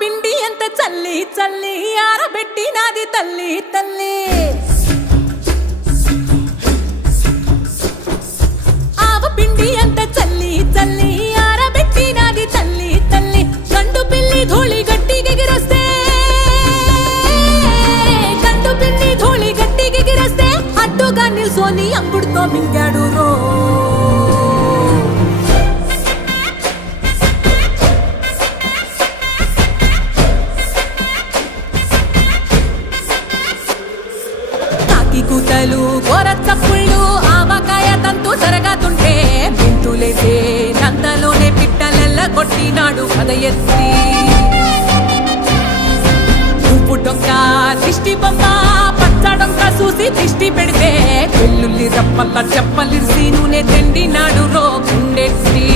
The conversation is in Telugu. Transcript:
పిండి ఎంత చల్లి చల్లి ఆరబెట్టినది తల్లి తల్లి ఆవ పిండి ఎంత చల్లి చల్లి ఆరబెట్టినది తల్లి తల్లి గండు పిల్లి ధూళి గట్టిగెగిరొస్తే గండు పిల్లి ధూళి గట్టిగెగిరొస్తే అడ్డుగా నిల్సోని అంగుడుతో మింగాడు రో కూతలు గోర చప్పుళ్ళు ఆవకాయ తంతు జరగతుంటే బింతులేసే నందలోనే పిట్టలెల్ల కొట్టినాడు కథ ఎత్తి ఉప్పు డొక్క దిష్టి బొమ్మ పచ్చడొక్క చూసి దిష్టి పెడితే వెల్లుల్లి రప్పల్ల చెప్పలిసి నూనె తిండినాడు రో గుండెత్తి